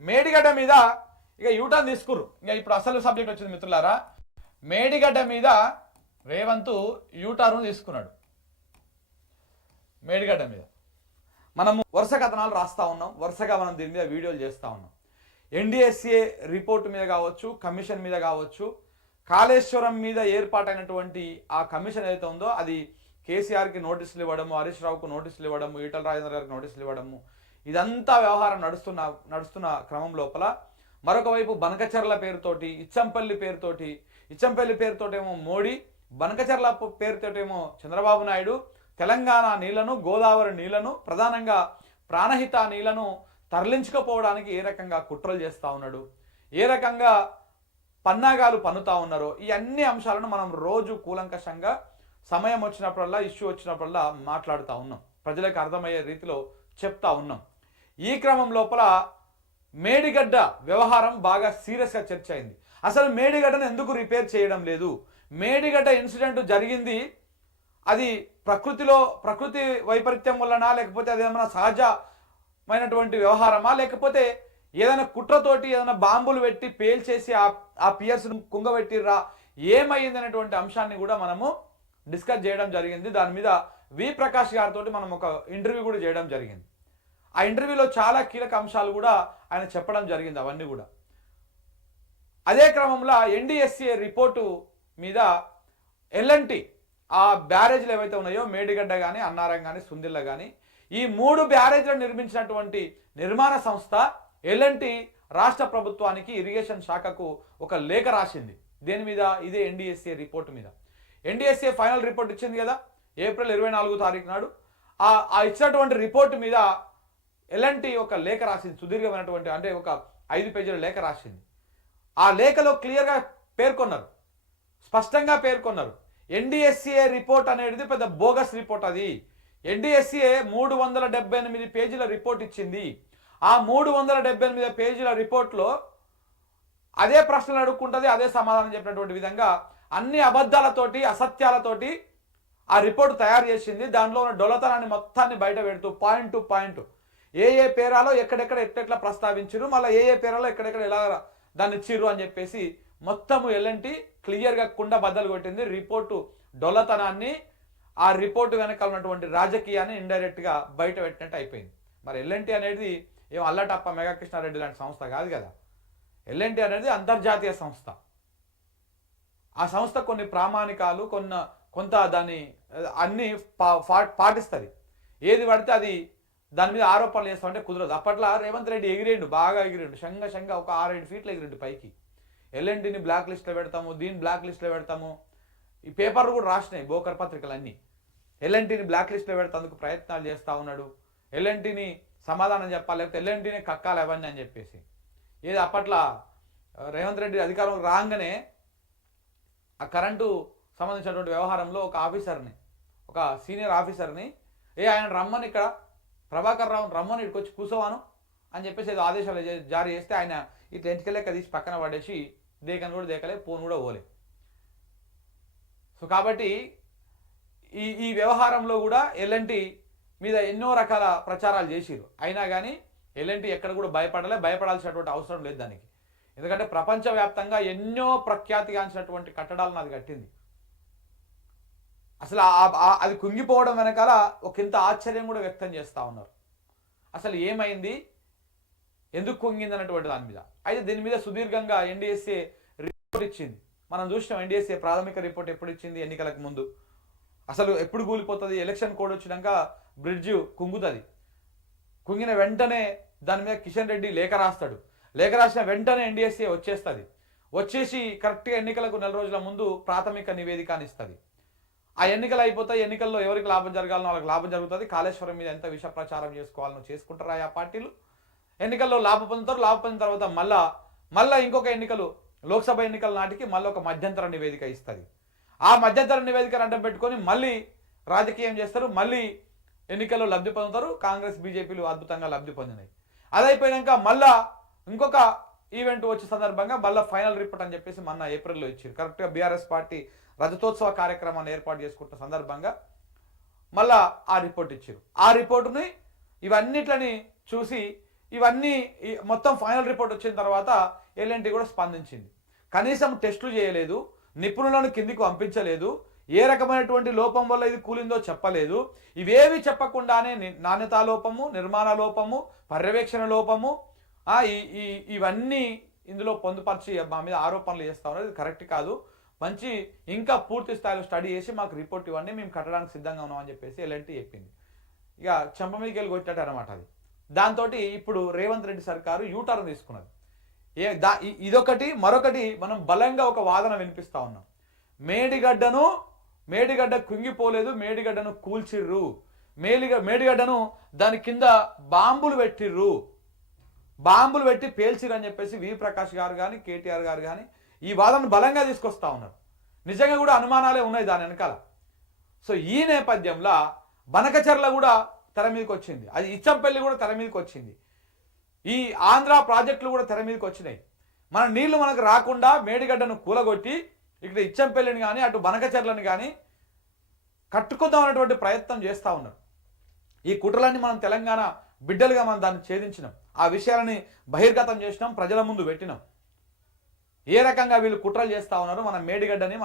మేడిగడ్డ మీద ఇక యూటర్న్ తీసుకుర్రు. ఇక ఇప్పుడు అసలు సబ్జెక్ట్ వచ్చింది మిత్రులారా. మేడిగడ్డ మీద రేవంత్ యూటర్న్ తీసుకున్నాడు. మేడిగడ్డ మీద మనము వరుస కథనాలు రాస్తా ఉన్నాం, వరుసగా మనం దీని మీద వీడియోలు చేస్తూ ఉన్నాం. ఎన్డీఎస్ఏ రిపోర్ట్ మీద కావచ్చు, కమిషన్ మీద కావచ్చు, కాళేశ్వరం మీద ఏర్పాటైనటువంటి ఆ కమిషన్ ఏదైతే ఉందో అది కేసీఆర్కి నోటీసులు ఇవ్వడము, హరీష్ రావుకు నోటీసులు ఇవ్వడము, ఈటల రాజేంద్ర గారికి నోటీసులు ఇవ్వడము, ఇదంతా వ్యవహారం నడుస్తున్న క్రమం లోపల మరొక వైపు బనకచర్ల పేరుతోటి, ఇచ్చంపల్లి పేరుతోటేమో మోడీ, బనకచర్ల పేరుతోటేమో చంద్రబాబు నాయుడు తెలంగాణ నీళ్లను, గోదావరి నీళ్లను, ప్రధానంగా ప్రాణహిత నీళ్లను తరలించుకుపోవడానికి ఏ రకంగా కుట్రలు చేస్తూ ఉన్నాడు, ఏ రకంగా పన్నాగాలు పన్నుతా ఉన్నారో ఈ అన్ని అంశాలను మనం రోజు కూలంకషంగా సమయం వచ్చినప్పుడల్లా, ఇష్యూ వచ్చినప్పుడల్లా మాట్లాడుతూ ఉన్నాం, ప్రజలకు అర్థమయ్యే రీతిలో చెప్తా ఉన్నాం. ఈ క్రమం లోపల మేడిగడ్డ వ్యవహారం బాగా సీరియస్గా చర్చ అయింది. అసలు మేడిగడ్డను ఎందుకు రిపేర్ చేయడం లేదు? మేడిగడ్డ ఇన్సిడెంట్ జరిగింది అది ప్రకృతి వైపరీత్యం వలన, లేకపోతే అది ఏమైనా సహజమైనటువంటి వ్యవహారమా, లేకపోతే ఏదైనా కుట్రతోటి ఏదైనా బాంబులు పెట్టి పేల్చేసి ఆ పియర్స్ను కుంగబెట్టిర్రా, ఏమైంది అనేటువంటి అంశాన్ని కూడా మనము డిస్కస్ చేయడం జరిగింది. దాని మీద వి ప్రకాష్ గారితో మనం ఒక ఇంటర్వ్యూ కూడా చేయడం జరిగింది. ఆ ఇంటర్వ్యూలో చాలా కీలక అంశాలు కూడా ఆయన చెప్పడం జరిగింది. అవన్నీ కూడా అదే క్రమంలో ఎన్డీఎస్ఏ రిపోర్టు మీద ఎల్ఎన్టీ ఆ బ్యారేజ్లు ఏవైతే ఉన్నాయో మేడిగడ్డ కానీ, అన్నారం కానీ, సుందిల్ల కానీ, ఈ 3 బ్యారేజ్లను నిర్మించినటువంటి నిర్మాణ సంస్థ ఎల్ఎన్టీ రాష్ట్ర ప్రభుత్వానికి, ఇరిగేషన్ శాఖకు ఒక లేఖ రాసింది. దేని మీద? ఇదే ఎన్డీఎస్ఏ రిపోర్టు మీద. ఎన్డీఎస్ఏ ఫైనల్ రిపోర్ట్ ఇచ్చింది కదా ఏప్రిల్ 24వ తారీఖు నాడు. ఆ ఇచ్చినటువంటి రిపోర్టు మీద ఎల్ఎన్టీ ఒక లేఖ రాసింది, సుదీర్ఘమైనటువంటి, అంటే ఒక 5 పేజీల లేఖ రాసింది. ఆ లేఖలో క్లియర్గా పేర్కొన్నారు, స్పష్టంగా పేర్కొన్నారు, ఎన్డీఎస్ఏ రిపోర్ట్ అనేది పెద్ద బోగస్ రిపోర్ట్. అది ఎన్డీఎస్ఏ 378 పేజీల రిపోర్ట్ ఇచ్చింది. ఆ 378 పేజీల రిపోర్ట్లో అదే ప్రశ్నలు అడుక్కుంటుంది, అదే సమాధానం చెప్పినటువంటి విధంగా అన్ని అబద్ధాలతోటి, అసత్యాలతోటి ఆ రిపోర్ట్ తయారు చేసింది. దానిలో ఉన్న డొలతనాన్ని మొత్తాన్ని బయట పెడుతూ పాయింట్ టు పాయింట్ ఏ పేరాలో ఎక్కడెక్కడ ఎట్లా ప్రస్తావించారు, మళ్ళీ ఏ పేరాలో ఎక్కడెక్కడ ఎలా దాన్ని ఇచ్చిర్రు అని చెప్పేసి మొత్తము ఎల్ఎన్టీ క్లియర్గా కుండ బద్దలు కొట్టింది. రిపోర్టు డొల్లతనాన్ని, ఆ రిపోర్టు వెనకాల ఉన్నటువంటి రాజకీయాన్ని ఇండైరెక్ట్గా బయట పెట్టినట్టు అయిపోయింది. మరి ఎల్ఎన్టీ అనేది ఏం అల్లటప్ప మెగా కృష్ణారెడ్డి లాంటి సంస్థ కాదు కదా. ఎల్ఎన్టీ అనేది అంతర్జాతీయ సంస్థ. ఆ సంస్థ కొన్ని ప్రామాణికాలు, కొంత దాన్ని అన్ని పాటిస్తుంది. ఏది పడితే అది దాని మీద ఆరోపణలు చేస్తామంటే కుదరదు. అప్పట్లో రేవంత్ రెడ్డి ఎగిరేండు, బాగా ఎగిరేండు, శంగ ఒక 6-7 ఫీట్లు ఎగిరిండు పైకి. ఎల్ఎన్టీని బ్లాక్ లిస్ట్లో పెడతాము, దీన్ని బ్లాక్ లిస్ట్లో పెడతాము. ఈ పేపర్లు కూడా రాసినాయి, బోకర్ పత్రికలు అన్నీ. ఎల్ఎన్టీని బ్లాక్ లిస్ట్లో పెడతాందుకు ప్రయత్నాలు చేస్తూ ఉన్నాడు. ఎల్ఎన్టీని సమాధానం చెప్పాలి, లేకపోతే ఎల్ఎన్టీని కక్కాలి అవన్నీ అని చెప్పేసి. ఏది అప్పట్లో రేవంత్ రెడ్డి అధికారంలో రాగానే ఆ కరెంటు సంబంధించినటువంటి వ్యవహారంలో ఒక ఆఫీసర్ని, ఒక సీనియర్ ఆఫీసర్ని, ఆయన రమ్మని, ఇక్కడ ప్రభాకర్ రావుని రమ్మని ఇక్కడికి వచ్చి కూర్చోవాను అని చెప్పేసి ఏదో ఆదేశాలు జారీ చేస్తే ఆయన ఇట్లా ఎంటికెళ్ళక తీసి పక్కన పడేసి దేకని కూడా దేకలే, ఫోన్ కూడా పోలే. సో కాబట్టి ఈ వ్యవహారంలో కూడా ఎల్ఎన్టీ మీద ఎన్నో రకాల ప్రచారాలు చేసిరు. అయినా కానీ ఎల్ఎన్టీ ఎక్కడ కూడా భయపడాల్సినటువంటి అవసరం లేదు దానికి. ఎందుకంటే ప్రపంచవ్యాప్తంగా ఎన్నో ప్రఖ్యాతిగాంచినటువంటి కట్టడాలను అది కట్టింది. అసలు అది కుంగిపోవడం వెనకాల ఒకంత ఆశ్చర్యం కూడా వ్యక్తం చేస్తూ ఉన్నారు. అసలు ఏమైంది, ఎందుకు కుంగింది అన్నటువంటి దాని మీద. అయితే దీని మీద సుదీర్ఘంగా ఎన్డీఎస్ఏ రిపోర్ట్ ఇచ్చింది. మనం చూసినాం ఎన్డీఎస్ఏ ప్రాథమిక రిపోర్ట్ ఎప్పుడు ఇచ్చింది, ఎన్నికలకు ముందు. అసలు ఎప్పుడు కూలిపోతుంది, ఎలక్షన్ కోడ్ వచ్చినాక బ్రిడ్జ్ కుంగుతుంది. కుంగిన వెంటనే దాని మీద కిషన్ రెడ్డి లేఖ రాస్తాడు. లేఖ రాసిన వెంటనే ఎన్డీఎస్ఏ వచ్చేసి కరెక్ట్గా ఎన్నికలకు 4 రోజుల ముందు ప్రాథమిక నివేదికని ఇస్తుంది. ఆ ఎన్నికలు అయిపోతాయి, ఎన్నికల్లో ఎవరికి లాభం జరగాలనో వాళ్ళకి లాభం జరుగుతుంది. కాళేశ్వరం మీద ఎంత విష ప్రచారం చేసుకోవాలనో చేసుకుంటారా ఆ పార్టీలు. ఎన్నికల్లో లాభం పొందుతారు. లాభం పొందిన తర్వాత మళ్ళా ఇంకొక ఎన్నికలు, లోక్సభ ఎన్నికల నాటికి మళ్ళీ ఒక మధ్యంతర నివేదిక ఇస్తుంది. ఆ మధ్యంతర నివేదికను అడ్డం పెట్టుకొని మళ్ళీ రాజకీయం చేస్తారు, మళ్ళీ ఎన్నికల్లో లబ్ధి పొందుతారు. కాంగ్రెస్, బీజేపీలు అద్భుతంగా లబ్ధి పొందినాయి. అదైపోయాక మళ్ళా ఇంకొక ఈవెంట్ వచ్చే సందర్భంగా మళ్ళీ ఫైనల్ రిపోర్ట్ అని చెప్పేసి మొన్న ఏప్రిల్లో ఇచ్చారు. కరెక్ట్గా బీఆర్ఎస్ పార్టీ రజతోత్సవ కార్యక్రమాన్ని ఏర్పాటు చేసుకుంటున్న సందర్భంగా మళ్ళా ఆ రిపోర్ట్ ఇచ్చారు. ఆ రిపోర్టుని ఇవన్నిట్లని చూసి ఇవన్నీ మొత్తం ఫైనల్ రిపోర్ట్ వచ్చిన తర్వాత ఎల్ఎన్టీ కూడా స్పందించింది. కనీసం టెస్టులు చేయలేదు, నిపుణులను కిందికి పంపించలేదు, ఏ రకమైనటువంటి లోపం వల్ల ఇది కూలిందో చెప్పలేదు. ఇవేవి చెప్పకుండానే నాణ్యతా లోపము, నిర్మాణ లోపము, పర్యవేక్షణ లోపము ఇవన్నీ ఇందులో పొందుపరిచి మా మీద ఆరోపణలు చేస్తా ఉన్నారు. ఇది కరెక్ట్ కాదు, మంచి ఇంకా పూర్తి స్థాయిలో స్టడీ చేసి మాకు రిపోర్ట్ ఇవ్వండి, మేము కట్టడానికి సిద్ధంగా ఉన్నామని చెప్పేసి ఎల్ఎన్టీ చెప్పింది. ఇక చెంప మీదకి వెళ్ళి కొట్టాడు అనమాట అది. దాంతో ఇప్పుడు రేవంత్ రెడ్డి సర్కారు యూటర్న్ తీసుకున్నది. ఇదొకటి. మరొకటి మనం బలంగా ఒక వాదన వినిపిస్తా ఉన్నాం. మేడిగడ్డ కుంగిపోలేదు, మేడిగడ్డను కూల్చిర్రు, మేడిగడ్డను దాని కింద బాంబులు పెట్టి పేల్చిర్రు అని చెప్పేసి వి ప్రకాష్ గారు కానీ కేటీఆర్ గారు కానీ ఈ వాదనను బలంగా తీసుకొస్తా ఉన్నారు. నిజంగా కూడా అనుమానాలే ఉన్నాయి దాని వెనకాల. సో ఈ నేపథ్యంలో బనకచర్ల కూడా తెర మీదకి వచ్చింది, అది ఇచ్చంపల్లి కూడా తెర మీదకి వచ్చింది, ఈ ఆంధ్ర ప్రాజెక్టులు కూడా తెర మీదకి వచ్చినాయి. మన నీళ్లు మనకు రాకుండా మేడిగడ్డను కూలగొట్టి ఇక్కడ ఇచ్చంపల్లిని కానీ అటు బనకచర్లను కానీ కట్టుకుందాం అనేటువంటి ప్రయత్నం చేస్తూ ఉన్నారు. ఈ కుట్రలన్నీ మనం తెలంగాణ బిడ్డలుగా మనం దాన్ని ఛేదించినాం, ఆ విషయాలని బహిర్గతం చేసినాం, ప్రజల ముందు పెట్టినాం. ఏ రకంగా వీళ్ళు కుట్రలు చేస్తూ ఉన్నారో, మన మేడిగడ్డని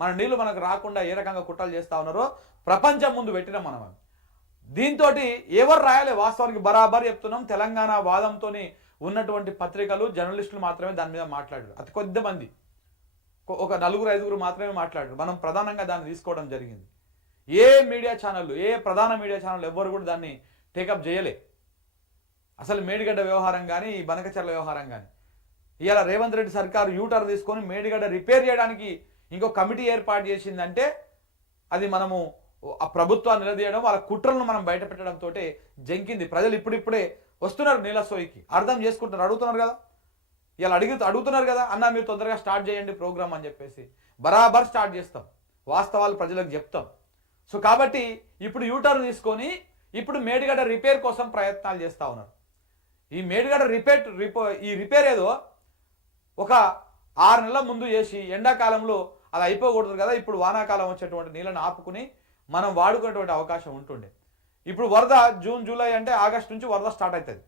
మన నీళ్లు మనకు రాకుండా ఏ రకంగా కుట్రలు చేస్తూ ఉన్నారో ప్రపంచం ముందు పెట్టినాం మనం. దీంతో ఎవరు రాయాలి, వాస్తవానికి బరాబర్ చెప్తున్నాం, తెలంగాణ వాదంతో ఉన్నటువంటి పత్రికలు, జర్నలిస్టులు మాత్రమే దాని మీద మాట్లాడారు. అతి కొద్ది మంది, ఒక 4-5 మాత్రమే మాట్లాడారు. మనం ప్రధానంగా దాన్ని తీసుకోవడం జరిగింది. ఏ మీడియా ఛానళ్ళు, ఏ ప్రధాన మీడియా ఛానల్ ఎవ్వరు కూడా దాన్ని టేకప్ చేయలే. అసలు మేడిగడ్డ వ్యవహారం కానీ, ఈ బనకచర్ల వ్యవహారం కానీ, ఇవాళ రేవంత్ రెడ్డి సర్కారు యూటర్న్ తీసుకొని మేడిగడ్డ రిపేర్ చేయడానికి ఇంకో కమిటీ ఏర్పాటు చేసిందంటే అది మనము ఆ ప్రభుత్వాన్ని నిలదీయడం, వాళ్ళ కుట్రలను మనం బయట పెట్టడంతో జంకింది. ప్రజలు ఇప్పుడిప్పుడే వస్తున్నారు నీళ్ళ సోయికి, అర్థం చేసుకుంటున్నారు, అడుగుతున్నారు కదా, ఇలా అడుగుతున్నారు కదా, అన్న మీరు తొందరగా స్టార్ట్ చేయండి ప్రోగ్రామ్ అని చెప్పేసి బరాబర్ స్టార్ట్ చేస్తాం, వాస్తవాలు ప్రజలకు చెప్తాం. సో కాబట్టి ఇప్పుడు యూటర్న్ తీసుకొని ఇప్పుడు మేడిగడ్డ రిపేర్ కోసం ప్రయత్నాలు చేస్తూ ఉన్నారు. ఈ మేడిగడ్డ రిపేర్ ఏదో ఒక 6 నెలల ముందు చేసి ఎండాకాలంలో అది అయిపోకూడదు కదా, ఇప్పుడు వానాకాలం వచ్చేటువంటి నీళ్ళని ఆపుకుని మనం వాడుకునేటువంటి అవకాశం ఉంటుండే. ఇప్పుడు వరద జూన్ జూలై అంటే ఆగస్టు నుంచి వరద స్టార్ట్ అవుతుంది.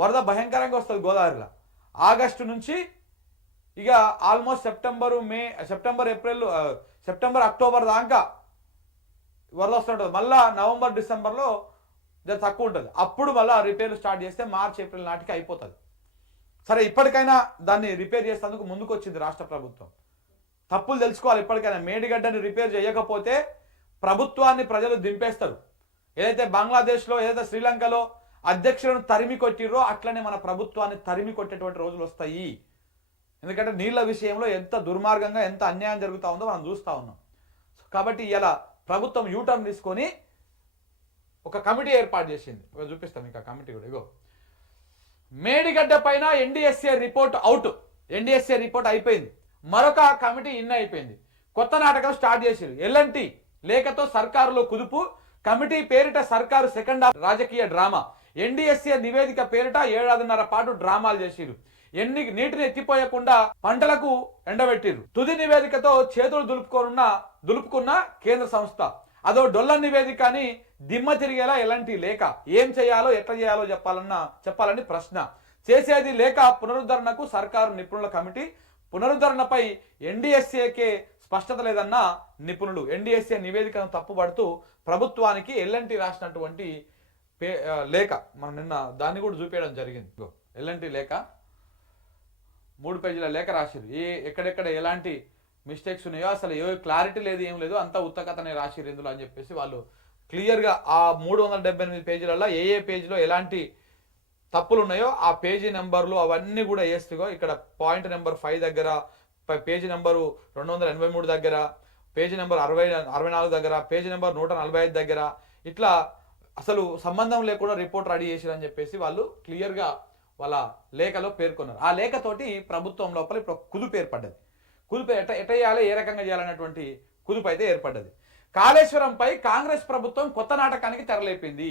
వరద భయంకరంగా వస్తుంది గోదావరిలో. ఆగస్టు నుంచి ఇక ఆల్మోస్ట్ సెప్టెంబర్ అక్టోబర్ దాకా వరద వస్తుంటుంది. మళ్ళీ నవంబర్ డిసెంబర్లో జర తక్కువ ఉంటుంది. అప్పుడు మళ్ళీ రిపేర్లు స్టార్ట్ చేస్తే మార్చ్ ఏప్రిల్ నాటికి అయిపోతుంది. సరే, ఇప్పటికైనా దాన్ని రిపేర్ చేసేందుకు ముందుకు వచ్చింది రాష్ట్ర ప్రభుత్వం. తప్పులు తెలుసుకోవాలి ఇప్పటికైనా. మేడిగడ్డని రిపేర్ చేయకపోతే ప్రభుత్వాన్ని ప్రజలు దింపేస్తారు. ఏదైతే బంగ్లాదేశ్లో, ఏదైతే శ్రీలంకలో అధ్యక్షులను తరిమి కొట్టిర్రో అట్లనే మన ప్రభుత్వాన్ని తరిమి కొట్టేటువంటి రోజులు వస్తాయి. ఎందుకంటే నీళ్ల విషయంలో ఎంత దుర్మార్గంగా, ఎంత అన్యాయం జరుగుతూ ఉందో మనం చూస్తూ ఉన్నాం. కాబట్టి ఇలా ప్రభుత్వం యూటర్న్ తీసుకొని ఒక కమిటీ ఏర్పాటు చేసింది. చూపిస్తాం ఇంకా కమిటీ కూడా. ఇగో మేడిగడ్డ పైన NDSA report out, NDSA report అయిపోయింది, మరొక కమిటీ అయిపోయింది. కొత్త నాటకం స్టార్ట్ చేశారు. ఎల్ఎన్టీ లేఖతో సర్కారులో కుదుపు, కమిటీ పేరిట సర్కారు సెకండ్ హాఫ్ రాజకీయ డ్రామా. ఎన్డీఎస్ఏ నివేదిక పేరిట 1.5 ఏళ్ల పాటు డ్రామాలు చేసిరు. నీటిని ఎత్తిపోయకుండా పంటలకు ఎండబెట్టిరు. తుది నివేదికతో చేతులు దులుపుకున్న కేంద్ర సంస్థ. అదో డొల్ల నివేదిక అని దిమ్మ తిరిగేలా ఎలాంటి లేక. ఏం చేయాలో, ఎట్లా చేయాలో చెప్పాలని ప్రశ్న. చేసేది లేక పునరుద్ధరణకు సర్కారు నిపుణుల కమిటీ. పునరుద్ధరణపై ఎన్డీఎస్ఏకే స్పష్టత లేదన్న నిపుణులు. ఎన్డీఎస్ఏ నివేదికను తప్పుపడుతూ ప్రభుత్వానికి ఎల్ఎన్టీ రాసినటువంటి లేఖ, మనం నిన్న దాన్ని కూడా చూపించడం జరిగింది. ఎల్ఎన్టీ లేఖ 3 పేజీల లేఖ రాసిరు. ఎక్కడెక్కడ ఎలాంటి మిస్టేక్స్ ఉన్నాయో అసలు ఏ క్లారిటీ లేదు, ఏం లేదు, అంతా ఉత్తకథనే రాసిరు ఇందులో అని చెప్పేసి వాళ్ళు క్లియర్గా ఆ 378 పేజీలలో ఏ పేజీలో ఎలాంటి తప్పులు ఉన్నాయో ఆ పేజీ నెంబర్లు అవన్నీ కూడా వేస్తుగా ఇక్కడ పాయింట్ నెంబర్ 5 దగ్గర, పేజీ నెంబరు 283 దగ్గర, పేజీ నెంబర్ 64 దగ్గర, పేజీ నెంబర్ 145 దగ్గర, ఇట్లా అసలు సంబంధం లేకుండా రిపోర్ట్ రెడీ చేసిరని చెప్పేసి వాళ్ళు క్లియర్గా వాళ్ళ లేఖలో పేర్కొన్నారు. ఆ లేఖతోటి ప్రభుత్వం లోపల ఇప్పుడు కుదుపు ఏర్పడ్డది. కుదుపు ఎట్ట చేయాలి, ఏ రకంగా చేయాలనేటువంటి కుదుపు అయితే ఏర్పడ్డది. కాళేశ్వరంపై కాంగ్రెస్ ప్రభుత్వం కొత్త నాటకానికి తెరలేపింది.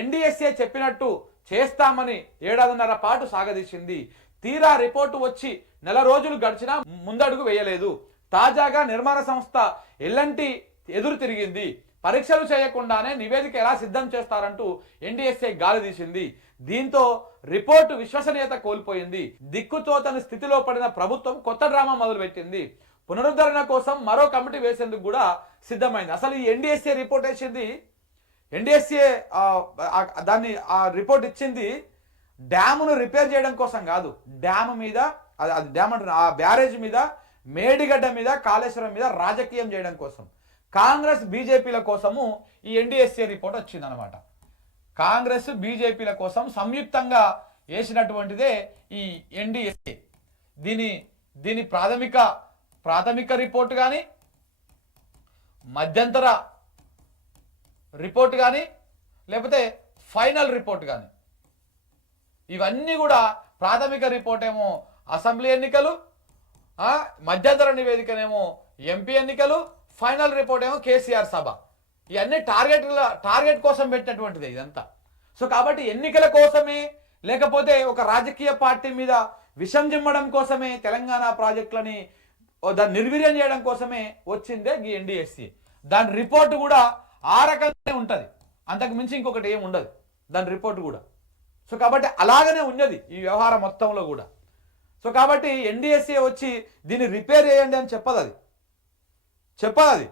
ఎన్డీఎస్ఏ చెప్పినట్టు చేస్తామని 1.5 పాటు సాగదీసింది. తీరా రిపోర్టు వచ్చి 1 రోజులు గడిచినా ముందడుగు వేయలేదు. తాజాగా నిర్మాణ సంస్థ ఎల్ఎన్టీ ఎదురు తిరిగింది. పరీక్షలు చేయకుండానే నివేదిక ఎలా సిద్ధం చేస్తారంటూ ఎన్డీఎస్ఏ గాలి తీసింది. దీంతో రిపోర్టు విశ్వసనీయత కోల్పోయింది. దిక్కుతోచని స్థితిలో పడిన ప్రభుత్వం కొత్త డ్రామా మొదలుపెట్టింది. పునరుద్ధరణ కోసం మరో కమిటీ వేసేందుకు కూడా సిద్ధమైంది. అసలు ఈ ఎన్డీఎస్ఏ రిపోర్ట్ వేసింది, ఎన్డీఎస్ఏ దాన్ని ఆ రిపోర్ట్ ఇచ్చింది డ్యామును రిపేర్ చేయడం కోసం కాదు. డ్యామ్ మీద అది డ్యామ్ అంటున్నా, ఆ బ్యారేజ్ మీద, మేడిగడ్డ మీద, కాళేశ్వరం మీద రాజకీయం చేయడం కోసం, కాంగ్రెస్ బీజేపీల కోసము ఈ ఎన్డీఎస్ఏ రిపోర్ట్ వచ్చిందనమాట. కాంగ్రెస్ బీజేపీల కోసం సంయుక్తంగా వేసినటువంటిదే ఈ ఎన్డీఎస్ఏ. దీని ప్రాథమిక రిపోర్ట్ కానీ, మధ్యంతర రిపోర్ట్ కానీ, లేకపోతే ఫైనల్ రిపోర్ట్ కానీ, ఇవన్నీ కూడా ప్రాథమిక రిపోర్ట్ ఏమో అసెంబ్లీ ఎన్నికలు, మధ్యంతర నివేదికనేమో ఎంపీ ఎన్నికలు, ఫైనల్ రిపోర్ట్ ఏమో కేసీఆర్ సభ. ఇవన్నీ టార్గెట్ కోసం పెట్టినటువంటిది ఇదంతా. సో కాబట్టి ఎన్నికల కోసమే, లేకపోతే ఒక రాజకీయ పార్టీ మీద విషం జిమ్మడం కోసమే, తెలంగాణ ప్రాజెక్టులని దాన్ని నిర్వీర్యం చేయడం కోసమే వచ్చిందే ఈ ఎన్డీఎస్సీ. దాని రిపోర్ట్ కూడా ఆ రకంగానే ఉంటుంది, అంతకు మించి ఇంకొకటి ఏమి ఉండదు దాని రిపోర్ట్ కూడా. సో కాబట్టి అలాగనే ఉన్నది ఈ వ్యవహారం మొత్తంలో కూడా. సో కాబట్టి ఎన్డీఎస్ఏ వచ్చి దీన్ని రిపేర్ చేయండి అని చెప్పదు అది.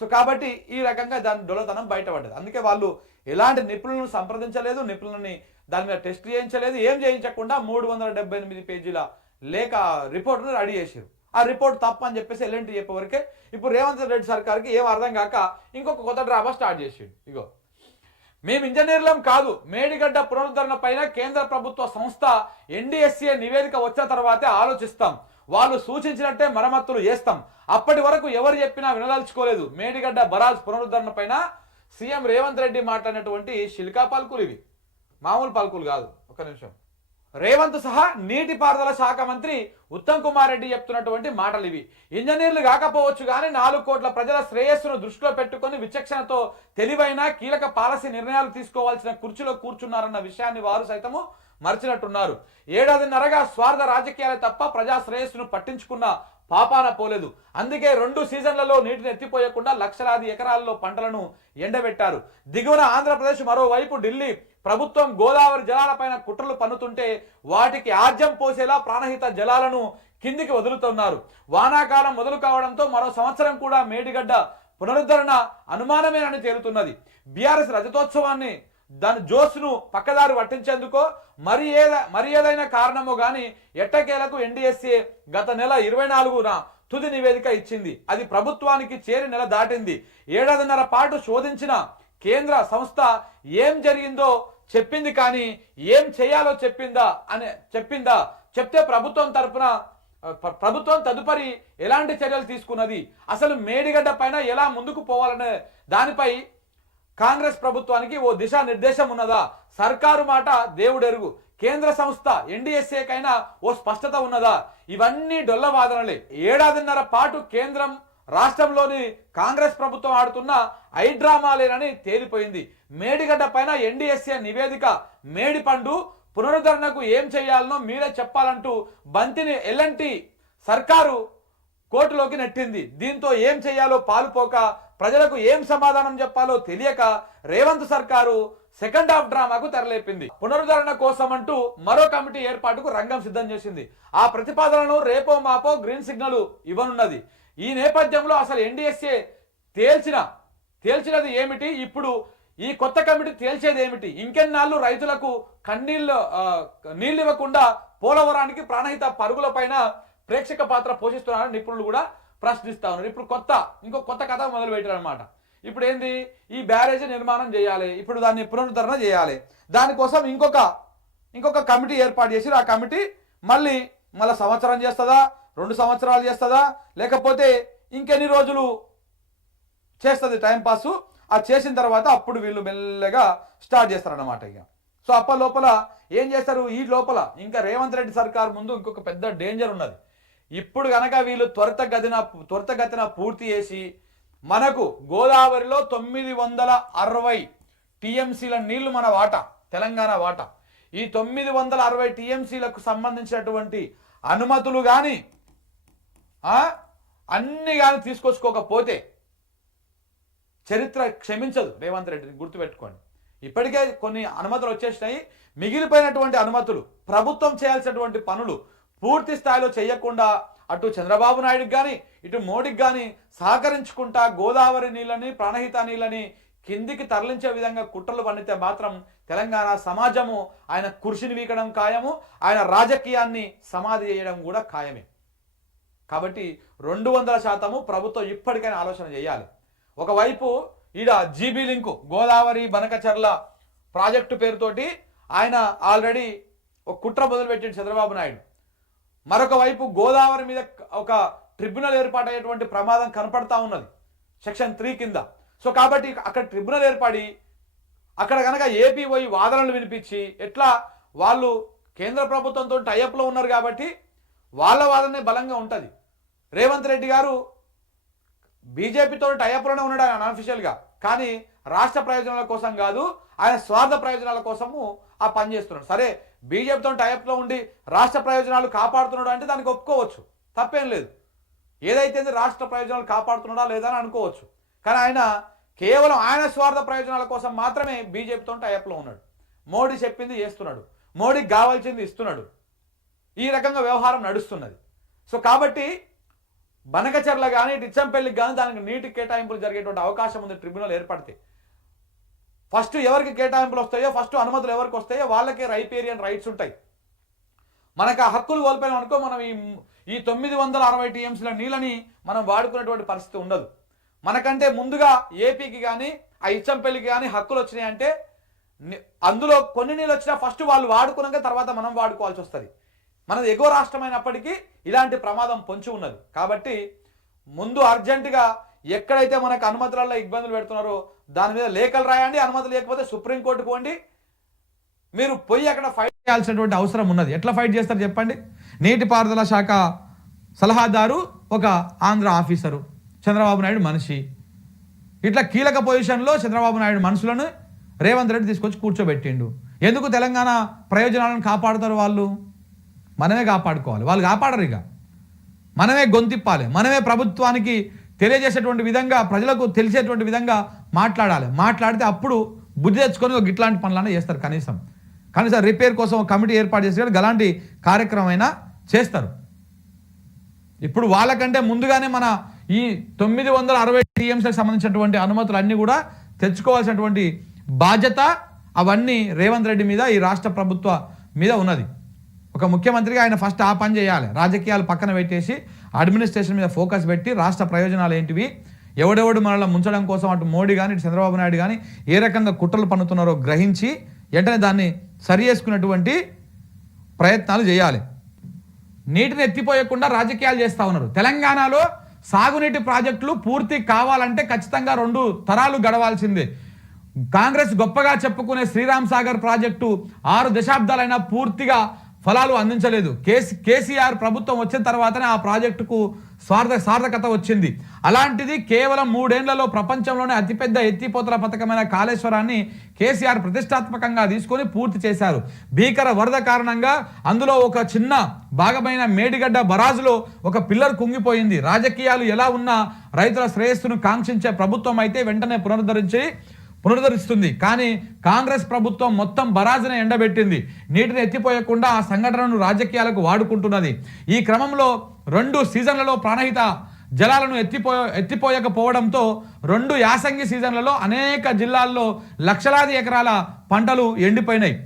సో కాబట్టి ఈ రకంగా దాని డొల్లతనం బయటపడ్డది. అందుకే వాళ్ళు ఎలాంటి నిపుణులను సంప్రదించలేదు, నిపుణులని దాని మీద టెస్ట్ చేయించలేదు, ఏం చేయించకుండా 378 పేజీల లేఖ రిపోర్ట్ను రెడీ చేశారు. ఆ రిపోర్ట్ తప్ప అని చెప్పేసి ఎల్ఎన్టీ చెప్పేవరకే ఇప్పుడు రేవంత్ రెడ్డి సర్కార్కి ఏం అర్థం కాక ఇంకొక కొత్త డ్రామా స్టార్ట్ చేసాడు. ఇగో, మేము ఇంజనీర్లం కాదు, మేడిగడ్డ పునరుద్ధరణ పైన కేంద్ర ప్రభుత్వ సంస్థ ఎన్డీఎస్ఏ నివేదిక వచ్చిన తర్వాతే ఆలోచిస్తాం, వాళ్ళు సూచించినట్టే మరమ్మతులు చేస్తాం, అప్పటి వరకు ఎవరు చెప్పినా వినదలుచుకోలేదు. మేడిగడ్డ బరాజ్ పునరుద్ధరణ పైన సీఎం రేవంత్ రెడ్డి మాట్లాడినటువంటి శిల్కా పలుకులు ఇవి, మామూలు పలుకులు కాదు. ఒక నిమిషం. రేవంత్ సహా నీటిపారుదల శాఖ మంత్రి ఉత్తమ్ కుమార్ రెడ్డి చెప్తున్నటువంటి మాటలు ఇవి. ఇంజనీర్లు కాకపోవచ్చు కానీ 4 కోట్ల ప్రజల శ్రేయస్సును దృష్టిలో పెట్టుకుని విచక్షణతో తెలివైన కీలక పాలసీ నిర్ణయాలు తీసుకోవాల్సిన కుర్చీలో కూర్చున్నారన్న విషయాన్ని వారు సైతము మర్చినట్టున్నారు. 7 ఏళ్లున్నరగా స్వార్థ రాజకీయాలే తప్ప ప్రజా శ్రేయస్సును పట్టించుకున్న పాపాన పోలేదు. అందుకే 2 సీజన్లలో నీటిని ఎత్తిపోయకుండా లక్షలాది ఎకరాల్లో పంటలను ఎండబెట్టారు. దిగువన ఆంధ్రప్రదేశ్, మరోవైపు ఢిల్లీ ప్రభుత్వం గోదావరి జలాలపైన కుట్రలు పన్నుతుంటే వాటికి ఆజ్యం పోసేలా ప్రాణహిత జలాలను కిందికి వదులుతున్నారు. వానాకాలం మొదలు కావడంతో మరో సంవత్సరం కూడా మేడిగడ్డ పునరుద్ధరణ అనుమానమేనని తేలుతున్నది. బీఆర్ఎస్ రజతోత్సవాన్ని దాని జోస్ను పక్కదారి పట్టించేందుకో మరి ఏదైనా కారణమో గాని ఎట్టకేలకు ఎన్డీఎస్ఏ గత నెల 24న తుది నివేదిక ఇచ్చింది. అది ప్రభుత్వానికి చేరి నెల దాటింది. 7.5 పాటు శోధించిన కేంద్ర సంస్థ ఏం జరిగిందో చెప్పింది కానీ ఏం చేయాలో చెప్పిందా చెప్తే ప్రభుత్వం తదుపరి ఎలాంటి చర్యలు తీసుకున్నది, అసలు మేడిగడ్డ పైన ఎలా ముందుకు పోవాలనే దానిపై కాంగ్రెస్ ప్రభుత్వానికి ఓ దిశానిర్దేశం ఉన్నదా? సర్కారు మాట దేవుడెరుగు. కేంద్ర సంస్థ ఎన్డీఎస్ఏకైనా ఓ స్పష్టత ఉన్నదా? ఇవన్నీ డొల్లవాదనలే. 7.5 పాటు కేంద్రం రాష్ట్రంలోని కాంగ్రెస్ ప్రభుత్వం ఆడుతున్న ఐడ్రామాలేనని తేలిపోయింది. మేడిగడ్డ పైన ఎన్డీఎస్ఏ నివేదిక మేడిపండు, పునరుద్ధరణకు ఏం చేయాలనో మీరే చెప్పాలంటూ బంతిని ఎల్ఎన్టీ సర్కారు కోర్టులోకి నెట్టింది. దీంతో ఏం చేయాలో పాలుపోక, ప్రజలకు ఏం సమాధానం చెప్పాలో తెలియక రేవంత్ సర్కారు సెకండ్ హాఫ్ డ్రామాకు తెరలేపింది. పునరుద్ధరణ కోసం అంటూ మరో కమిటీ ఏర్పాటుకు రంగం సిద్ధం చేసింది. ఆ ప్రతిపాదనను రేపో మాపో గ్రీన్ సిగ్నల్ ఇవ్వనున్నది. ఈ నేపథ్యంలో అసలు ఎన్డీఎస్ఏ తేల్చినది ఏమిటి, ఇప్పుడు ఈ కొత్త కమిటీ తేల్చేది ఏమిటి, ఇంకెన్నాళ్ళు రైతులకు నీళ్ళు ఇవ్వకుండా పోలవరానికి ప్రాణహిత పరుగుల పైన ప్రేక్షక పాత్ర పోషిస్తున్నారని నిపుణులు కూడా ప్రశ్నిస్తా ఉన్నారు. ఇప్పుడు ఇంకో కొత్త కథ మొదలు పెట్టారనమాట. ఇప్పుడు ఏంది, ఈ బ్యారేజ్ నిర్మాణం చేయాలి, ఇప్పుడు దాన్ని పునరుద్ధరణ చేయాలి. దానికోసం ఇంకొక కమిటీ ఏర్పాటు చేసి ఆ కమిటీ మళ్ళీ సంవత్సరం చేస్తుందా, 2 సంవత్సరాలు చేస్తుందా, లేకపోతే ఇంకెన్ని రోజులు చేస్తుంది టైంపాస్. అది చేసిన తర్వాత అప్పుడు వీళ్ళు మెల్లగా స్టార్ట్ చేస్తారన్నమాట. ఇక సో లోపల ఏం చేస్తారు, ఈ లోపల ఇంకా రేవంత్ రెడ్డి సర్కార్ ముందు ఇంకొక పెద్ద డేంజర్ ఉన్నది. ఇప్పుడు కనుక వీళ్ళు త్వరితగతిన పూర్తి చేసి మనకు గోదావరిలో 960 టీఎంసీల నీళ్లు మన వాటా, తెలంగాణ వాటా, ఈ 960 టీఎంసీలకు సంబంధించినటువంటి అనుమతులు కానీ అన్ని కానీ తీసుకొచ్చుకోకపోతే చరిత్ర క్షమించదు రేవంత్ రెడ్డిని, గుర్తుపెట్టుకోండి. ఇప్పటికే కొన్ని అనుమతులు వచ్చేసినాయి. మిగిలిపోయినటువంటి అనుమతులు, ప్రభుత్వం చేయాల్సినటువంటి పనులు పూర్తి స్థాయిలో చేయకుండా అటు చంద్రబాబు నాయుడుకి కానీ ఇటు మోడీకి కానీ సహకరించుకుంటా గోదావరి నీళ్ళని, ప్రాణహిత నీళ్ళని కిందికి తరలించే విధంగా కుట్రలు పన్నితే మాత్రం తెలంగాణ సమాజము ఆయన కుర్చీని వీకడం ఖాయము, ఆయన రాజకీయాన్ని సమాధి చేయడం కూడా ఖాయమే. కాబట్టి 200% ప్రభుత్వం ఇప్పటికైనా ఆలోచన చేయాలి. ఒకవైపు ఈడ GB link Godavari Banakacherla project పేరుతోటి ఆయన ఆల్రెడీ ఒక కుట్ర మొదలుపెట్టింది చంద్రబాబు నాయుడు. మరొక వైపు గోదావరి మీద ఒక ట్రిబ్యునల్ ఏర్పాటయ్యేటువంటి ప్రమాదం కనపడతా ఉన్నది సెక్షన్ 3 కింద. సో కాబట్టి అక్కడ ట్రిబ్యునల్ ఏర్పడి అక్కడ కనుక ఏపీ పోయి వాదనలు వినిపించి ఎట్లా వాళ్ళు కేంద్ర ప్రభుత్వంతో టైఅప్లో ఉన్నారు కాబట్టి వాళ్ళ వాదనే బలంగా ఉంటుంది. రేవంత్ రెడ్డి గారు బీజేపీతో టైఅప్లోనే ఉన్నాడు ఆయన అన్అఫిషియల్గా, కానీ రాష్ట్ర ప్రయోజనాల కోసం కాదు, ఆయన స్వార్థ ప్రయోజనాల కోసము ఆ పని చేస్తున్నాడు. సరే బీజేపీతో టైఅప్లో ఉండి రాష్ట్ర ప్రయోజనాలు కాపాడుతున్నాడు అంటే దానికి ఒప్పుకోవచ్చు, తప్పేం లేదు. ఏదైతే రాష్ట్ర ప్రయోజనాలు కాపాడుతున్నాడా లేదా అని అనుకోవచ్చు. కానీ ఆయన కేవలం ఆయన స్వార్థ ప్రయోజనాల కోసం మాత్రమే బీజేపీతో టైఅప్లో ఉన్నాడు. మోడీ చెప్పింది చేస్తున్నాడు, మోడీకి కావాల్సింది ఇస్తున్నాడు. ఈ రకంగా వ్యవహారం నడుస్తున్నది. సో కాబట్టి బనకచర్ల కానీ టిచ్చంపల్లికి కానీ దానికి నీటి కేటాయింపులు జరిగేటువంటి అవకాశం ఉంది ట్రిబ్యునల్ ఏర్పడితే. ఫస్ట్ ఎవరికి కేటాయింపులు వస్తాయో, ఫస్ట్ అనుమతులు ఎవరికి వస్తాయో వాళ్ళకే రైపేరియన్ రైట్స్ ఉంటాయి. మనకు ఆ హక్కులు కోల్పోయినాం అనుకో, మనం ఈ 960 టీఎంసీల నీళ్ళని మనం వాడుకునేటువంటి పరిస్థితి ఉండదు. మనకంటే ముందుగా ఏపీకి కానీ ఆ ఇచ్చంపల్లికి కానీ హక్కులు వచ్చినాయి అంటే అందులో కొన్ని నీళ్ళు వచ్చినా ఫస్ట్ వాళ్ళు వాడుకున్నాక తర్వాత మనం వాడుకోవాల్సి వస్తుంది. మనది ఎగువ రాష్ట్రమైనప్పటికీ ఇలాంటి ప్రమాదం పొంచి ఉన్నది. కాబట్టి ముందు అర్జెంటుగా ఎక్కడైతే మనకు అనుమతులలో ఇబ్బందులు పెడుతున్నారో దాని మీద లేఖలు రాయండి. అనుమతి లేకపోతే సుప్రీంకోర్టుకు పోండి. మీరు పోయి అక్కడ ఫైట్ చేయాల్సినటువంటి అవసరం ఉన్నది. ఎట్లా ఫైట్ చేస్తారు చెప్పండి? నీటిపారుదల శాఖ సలహాదారు ఒక ఆంధ్ర ఆఫీసరు, చంద్రబాబు నాయుడు మనిషి, ఇట్లా కీలక పొజిషన్లో చంద్రబాబు నాయుడు మనుషులను రేవంత్ రెడ్డి తీసుకొచ్చి కూర్చోబెట్టిండు. ఎందుకు తెలంగాణ ప్రయోజనాలను కాపాడుతారు వాళ్ళు? మనమే కాపాడుకోవాలి, వాళ్ళు కాపాడరు. ఇక మనమే గొంతిప్పాలి, మనమే ప్రభుత్వానికి తెలియజేసేటువంటి విధంగా, ప్రజలకు తెలిసేటువంటి విధంగా మాట్లాడాలి. మాట్లాడితే అప్పుడు బుద్ధి తెచ్చుకొని ఒక ఇట్లాంటి పనులన్నా చేస్తారు. కనీసం రిపేర్ కోసం ఒక కమిటీ ఏర్పాటు చేసి అలాంటి కార్యక్రమం అయినా చేస్తారు. ఇప్పుడు వాళ్ళకంటే ముందుగానే మన ఈ 960 టీఎంసీకి సంబంధించినటువంటి అనుమతులు అన్నీ కూడా తెచ్చుకోవాల్సినటువంటి బాధ్యత అవన్నీ రేవంత్ రెడ్డి మీద, ఈ రాష్ట్ర ప్రభుత్వ మీద ఉన్నది. ఒక ముఖ్యమంత్రిగా ఆయన ఫస్ట్ ఆ పని చేయాలి. రాజకీయాలు పక్కన పెట్టేసి అడ్మినిస్ట్రేషన్ మీద ఫోకస్ పెట్టి రాష్ట్ర ప్రయోజనాలు ఏంటివి, ఎవడెవడు మనల్ని ముంచడం కోసం అటు మోడీ కానీ ఇటు చంద్రబాబు నాయుడు కానీ ఏ రకంగా కుట్రలు పన్నుతున్నారో గ్రహించి వెంటనే దాన్ని సరి చేసుకునేటువంటి ప్రయత్నాలు చేయాలి. నీటిని ఎత్తిపోయకుండా రాజకీయాలు చేస్తూ ఉన్నారు. తెలంగాణలో సాగునీటి ప్రాజెక్టులు పూర్తి కావాలంటే ఖచ్చితంగా 2 తరాలు గడవాల్సిందే. కాంగ్రెస్ గొప్పగా చెప్పుకునే శ్రీరామ్ సాగర్ ప్రాజెక్టు 6 దశాబ్దాలైనా పూర్తిగా ఫలాలు అందించలేదు. కేసీఆర్ ప్రభుత్వం వచ్చిన తర్వాతనే ఆ ప్రాజెక్టుకు సార్థకత వచ్చింది. అలాంటిది కేవలం 3 ఏళ్లలో ప్రపంచంలోనే అతిపెద్ద ఎత్తిపోతల పథకమైన కాళేశ్వరాన్ని కేసీఆర్ ప్రతిష్టాత్మకంగా తీసుకొని పూర్తి చేశారు. భీకర వరద కారణంగా అందులో ఒక చిన్న భాగమైన మేడిగడ్డ బరాజులో ఒక పిల్లర్ కుంగిపోయింది. రాజకీయాలు ఎలా ఉన్నా రైతుల శ్రేయస్సును కాంక్షించే ప్రభుత్వం అయితే వెంటనే పునరుద్ధరిస్తుంది. కానీ కాంగ్రెస్ ప్రభుత్వం మొత్తం బరాజుని ఎండబెట్టింది. నీటిని ఎత్తిపోయకుండా ఆ సంఘటనను రాజకీయాలకు వాడుకుంటున్నది. ఈ క్రమంలో 2 సీజన్లలో ప్రాణహిత జలాలను ఎత్తిపోయకపోవడంతో 2 యాసంగి సీజన్లలో అనేక జిల్లాల్లో లక్షలాది ఎకరాల పంటలు ఎండిపోయినాయి.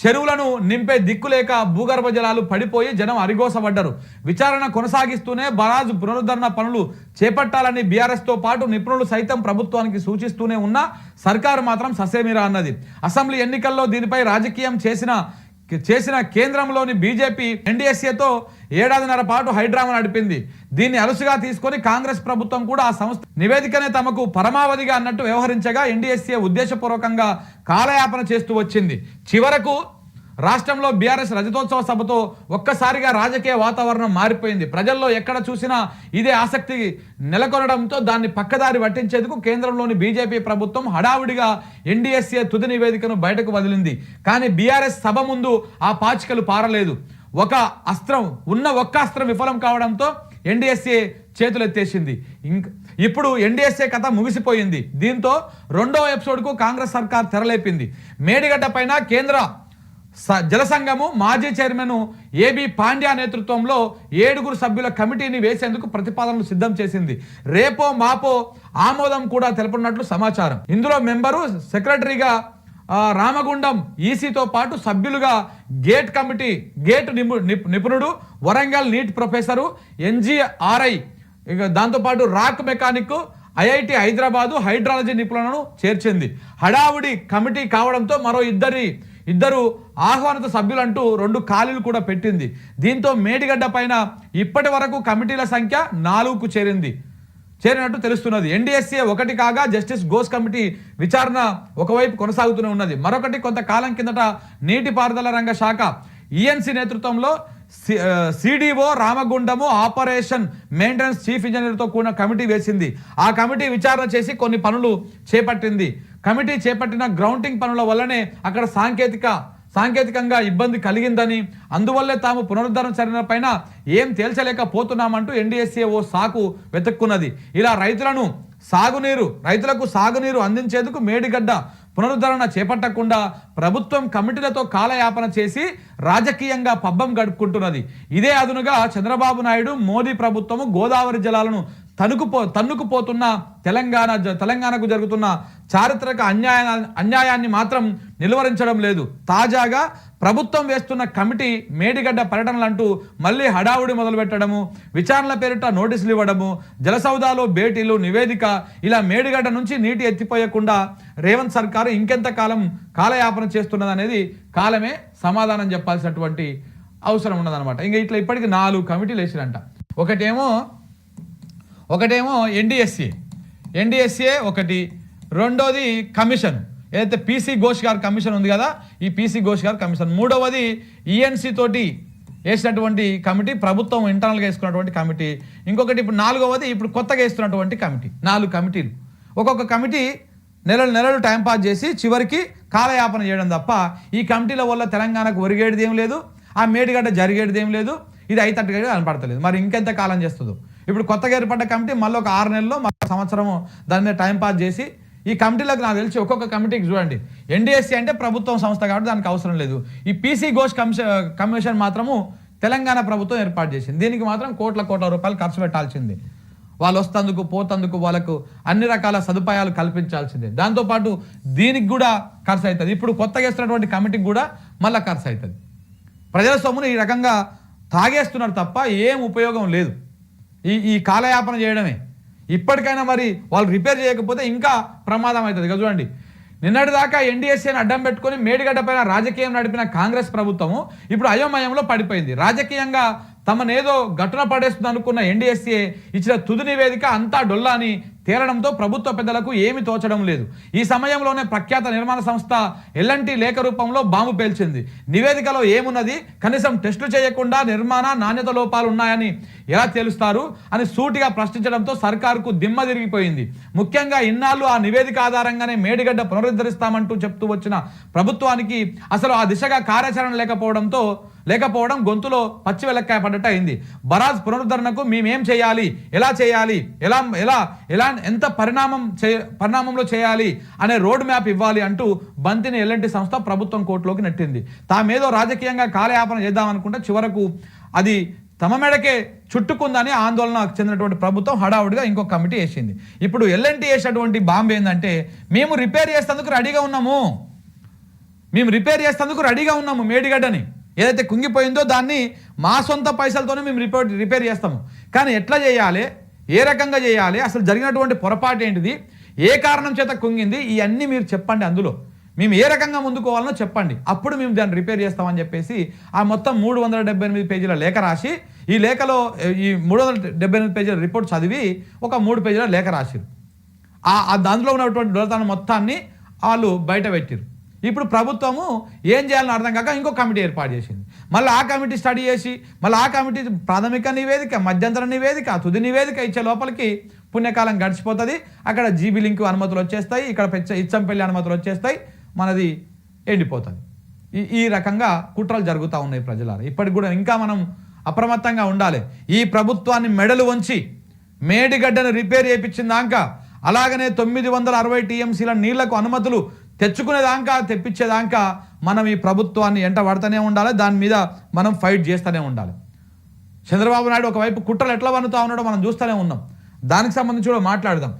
చెరువులను నింపే దిక్కులేక భూగర్భ జలాలు పడిపోయి జనం అరిగోసపడ్డారు. విచారణ కొనసాగిస్తూనే బరాజు పునరుద్ధరణ పనులు చేపట్టాలని బీఆర్ఎస్తో పాటు నిపుణులు సైతం ప్రభుత్వానికి సూచిస్తూనే ఉన్నా సర్కారు మాత్రం ససేమిరా అన్నది. అసెంబ్లీ ఎన్నికల్లో దీనిపై రాజకీయం చేసిన కేంద్రంలోని బీజేపీ ఎన్డీఎస్ఏతో 1.5 ఏడాది పాటు హైడ్రామా నడిపింది. దీన్ని అలుసుగా తీసుకొని కాంగ్రెస్ ప్రభుత్వం కూడా ఆ సంస్థ నివేదికనే తమకు పరమావధిగా అన్నట్టు వ్యవహరించగా ఎన్డీఎస్ఏ ఉద్దేశపూర్వకంగా కాలయాపన చేస్తూ వచ్చింది. చివరకు రాష్ట్రంలో బీఆర్ఎస్ రజతోత్సవ సభతో ఒక్కసారిగా రాజకీయ వాతావరణం మారిపోయింది. ప్రజల్లో ఎక్కడ చూసినా ఇదే ఆసక్తి నెలకొనడంతో దాన్ని పక్కదారి పట్టించేందుకు కేంద్రంలోని బీజేపీ ప్రభుత్వం హడావుడిగా ఎన్డీఎస్ఏ తుది నివేదికను బయటకు వదిలింది. కానీ బీఆర్ఎస్ సభ ముందు ఆ పాచికలు పారలేదు. ఒక్క అస్త్రం విఫలం కావడంతో ఎన్డీఎస్ఏ చేతులు ఎత్తేసింది. ఇప్పుడు ఎన్డీఎస్ఏ కథ ముగిసిపోయింది. దీంతో రెండో ఎపిసోడ్కు కాంగ్రెస్ సర్కార్ తెరలేపింది. మేడిగడ్డ పైన కేంద్ర జలసంఘము మాజీ చైర్మన్ ఏబి పాండ్యా నేతృత్వంలో 7 సభ్యుల కమిటీని వేసేందుకు ప్రతిపాదనలు సిద్ధం చేసింది. రేపో మాపో ఆమోదం కూడా తెలపనున్నట్లు సమాచారం. ఇందులో మెంబరు సెక్రటరీగా రామగుండం ఈసీతో పాటు సభ్యులుగా గేట్ నిపుణుడు, వరంగల్ నీట్ ప్రొఫెసరు, ఎన్జిఆర్ఐ, దాంతోపాటు rock mechanic, IIT Hyderabad hydrology నిపుణులను చేర్చింది. హడావుడి కమిటీ కావడంతో మరో ఇద్దరు ఆహ్వానిత సభ్యులంటూ 2 ఖాళీలు కూడా పెట్టింది. దీంతో మేడిగడ్డ పైన ఇప్పటి వరకు కమిటీల సంఖ్య 4కు చేరినట్టు తెలుస్తున్నది. ఎన్డీఎస్ఏ 1 కాగా జస్టిస్ ఘోష్ కమిటీ విచారణ ఒకవైపు కొనసాగుతూనే ఉన్నది. మరొకటి కొంతకాలం కిందట నీటిపారుదల రంగ శాఖ ఈఎన్సీ నేతృత్వంలో CDO Ramagundam operation maintenance chief ఇంజనీర్తో కూడిన కమిటీ వేసింది. ఆ కమిటీ విచారణ చేసి కొన్ని పనులు చేపట్టింది. కమిటీ చేపట్టిన గ్రౌండింగ్ పనుల వల్లనే అక్కడ సాంకేతికంగా ఇబ్బంది కలిగిందని, అందువల్లే తాము పునరుద్ధరణ చర్యలపైన ఏం తేల్చలేకపోతున్నామంటూ ఎన్డీఎస్ఏ ఓ సాకు వెతుక్కున్నది. ఇలా రైతులకు సాగునీరు అందించేందుకు మేడిగడ్డ పునరుద్ధరణ చేపట్టకుండా ప్రభుత్వం కమిటీలతో కాలయాపన చేసి రాజకీయంగా పబ్బం గడుపుకుంటున్నది. ఇదే అదునుగా చంద్రబాబు నాయుడు మోదీ ప్రభుత్వము గోదావరి జలాలను తన్నుకుపోతున్న తెలంగాణకు జరుగుతున్న చారిత్రక అన్యాయాన్ని మాత్రం నిలువరించడం లేదు. తాజాగా ప్రభుత్వం వేస్తున్న కమిటీ మేడిగడ్డ పర్యటనలంటూ మళ్ళీ హడావుడి మొదలుపెట్టడము, విచారణల పేరిట నోటీసులు ఇవ్వడము, జలసౌదాలో భేటీలు, నివేదిక, ఇలా మేడిగడ్డ నుంచి నీటి ఎత్తిపోయకుండా రేవంత్ సర్కారు ఇంకెంత కాలయాపన చేస్తున్నది అనేది కాలమే సమాధానం చెప్పాల్సినటువంటి అవసరం ఉన్నదనమాట. ఇంకా ఇట్లా ఇప్పటికి 4 కమిటీలు వేసిరంట. ఒకటేమో ఎన్డీఎస్ఏ ఒకటి, రెండోది కమిషన్ ఏదైతే పీసీ ఘోష్ గారి కమిషన్ ఉంది కదా, ఈ పీసీ ఘోష్ గారి కమిషన్. మూడవది ఈఎన్సీ తోటి వేసినటువంటి కమిటీ, ప్రభుత్వం ఇంటర్నల్గా వేసుకున్నటువంటి కమిటీ. ఇంకొకటి ఇప్పుడు 4వది ఇప్పుడు కొత్తగా వేస్తున్నటువంటి కమిటీ. 4 కమిటీలు. ఒక్కొక్క కమిటీ నెలలు టైంపాస్ చేసి చివరికి కాలయాపన చేయడం తప్ప ఈ కమిటీల వల్ల తెలంగాణకు ఒరిగేటిది ఏం లేదు, ఆ మేడిగడ్డ జరిగేటిది ఏం లేదు. ఇది అయితట్టుగా కనపడతలేదు. మరి ఇంకెంత కాలం చేస్తుందో. ఇప్పుడు కొత్తగా ఏర్పడ్డ కమిటీ మళ్ళీ ఒక 6 నెలల్లో మరో సంవత్సరము దాని మీద టైంపాస్ చేసి ఈ కమిటీలకు నాకు తెలిసి ఒక్కొక్క కమిటీకి చూడండి, ఎన్డీఎస్సీ అంటే ప్రభుత్వం సంస్థ కాబట్టి దానికి అవసరం లేదు. ఈ పీసీ ఘోష్ కమిషన్ మాత్రము తెలంగాణ ప్రభుత్వం ఏర్పాటు చేసింది. దీనికి మాత్రం కోట్ల రూపాయలు ఖర్చు పెట్టాల్సిందే. వాళ్ళు వస్తందుకు పోతందుకు వాళ్ళకు అన్ని రకాల సదుపాయాలు కల్పించాల్సిందే. దాంతోపాటు దీనికి కూడా ఖర్చు అవుతుంది. ఇప్పుడు కొత్తగా వేస్తున్నటువంటి కమిటీకి కూడా మళ్ళీ ఖర్చు అవుతుంది. ప్రజల సొమ్మును ఈ రకంగా తాగేస్తున్నారు తప్ప ఏం ఉపయోగం లేదు. ఈ కాలయాపన చేయడమే. ఇప్పటికైనా మరి వాళ్ళు రిపేర్ చేయకపోతే ఇంకా ప్రమాదం అవుతుంది. ఇక చూడండి, నిన్నటిదాకా ఎన్డీఎస్ఏని అడ్డం పెట్టుకొని మేడిగడ్డ పైన రాజకీయం నడిపిన కాంగ్రెస్ ప్రభుత్వము ఇప్పుడు అయోమయంలో పడిపోయింది. రాజకీయంగా తమనేదో గట్టున పడేస్తుంది అనుకున్న ఎన్డీఎస్ఏ ఇచ్చిన తుది నివేదిక అంతా డొల్లాని తేలడంతో ప్రభుత్వ పెద్దలకు ఏమీ తోచడం లేదు. ఈ సమయంలోనే ప్రఖ్యాత నిర్మాణ సంస్థ ఎల్ఎన్టీ లేఖ రూపంలో బాంబు పేల్చింది. నివేదికలో ఏమున్నది, కనీసం టెస్టులు చేయకుండా నిర్మాణ నాణ్యత లోపాలు ఉన్నాయని ఎలా తేలుస్తారు అని సూటిగా ప్రశ్నించడంతో సర్కారుకు దిమ్మ తిరిగిపోయింది. ముఖ్యంగా ఇన్నాళ్ళు ఆ నివేదిక ఆధారంగానే మేడిగడ్డ పునరుద్ధరిస్తామంటూ చెప్తూ వచ్చిన ప్రభుత్వానికి అసలు ఆ దిశగా కార్యాచరణ లేకపోవడం గొంతులో పచ్చి వెలక్కాయ పడ్డట్టు అయింది. బరాజ్ పునరుద్ధరణకు మేమేం చేయాలి, ఎలా చేయాలి, ఎలా ఎంత పరిణామంలో చేయాలి అనే రోడ్ మ్యాప్ ఇవ్వాలి అంటూ బంతిని ఎల్ఎన్టీ సంస్థ ప్రభుత్వం కోర్టులోకి నెట్టింది. తామేదో రాజకీయంగా కాలయాపన చేద్దామనుకుంటే చివరకు అది తమ మెడకే చుట్టుకుందని ఆందోళన చెందినటువంటి ప్రభుత్వం హడావుడిగా ఇంకొక కమిటీ వేసింది. ఇప్పుడు ఎల్ఎన్టీ వేసినటువంటి బాంబు ఏంటంటే, మేము రిపేర్ చేసేందుకు రెడీగా ఉన్నాము మేడిగడ్డని. ఏదైతే కుంగిపోయిందో దాన్ని మా సొంత పైసలతోనే మేము రిపేర్ చేస్తాము. కానీ ఎట్లా చేయాలి, ఏ రకంగా చేయాలి, అసలు జరిగినటువంటి పొరపాటు ఏంటిది, ఏ కారణం చేత కుంగింది, ఇవన్నీ మీరు చెప్పండి. అందులో మేము ఏ రకంగా ముందుకోవాలనో చెప్పండి, అప్పుడు మేము దాన్ని రిపేర్ చేస్తామని చెప్పేసి ఆ మొత్తం 378 పేజీల లేఖ రాసి, ఈ లేఖలో ఈ 378 పేజీల రిపోర్ట్ చదివి ఒక 3 పేజీల లేఖ రాసిరు. దాంట్లో ఉన్నటువంటి దొరతనం మొత్తాన్ని వాళ్ళు బయట పెట్టిరు. ఇప్పుడు ప్రభుత్వము ఏం చేయాలని అర్థం కాక ఇంకో కమిటీ ఏర్పాటు చేసింది. మళ్ళీ ఆ కమిటీ స్టడీ చేసి మళ్ళీ ఆ కమిటీ ప్రాథమిక నివేదిక, మధ్యంతర నివేదిక, తుది నివేదిక ఇచ్చే లోపలికి పుణ్యకాలం గడిచిపోతుంది. అక్కడ జీబీ లింక్ అనుమతులు వచ్చేస్తాయి, ఇక్కడ ఇచ్చంపల్లి అనుమతులు వచ్చేస్తాయి, మనది ఎండిపోతుంది. ఈ రకంగా కుట్రలు జరుగుతూ ఉన్నాయి ప్రజలారా. ఇప్పటికి కూడా ఇంకా మనం అప్రమత్తంగా ఉండాలి. ఈ ప్రభుత్వాన్ని మెడలు వంచి మేడిగడ్డను రిపేర్ చేయించిందాక, అలాగనే 960 టీఎంసీల నీళ్లకు అనుమతులు తెచ్చుకునేదాకా తెప్పించేదాకా మనం ఈ ప్రభుత్వాన్ని ఎంట పడుతూనే ఉండాలి, దాని మీద మనం ఫైట్ చేస్తూనే ఉండాలి. చంద్రబాబు నాయుడు ఒకవైపు కుట్రలు ఎట్లా వన్నుతా ఉన్నాడో మనం చూస్తూనే ఉన్నాం. దానికి సంబంధించి కూడా మాట్లాడదాం.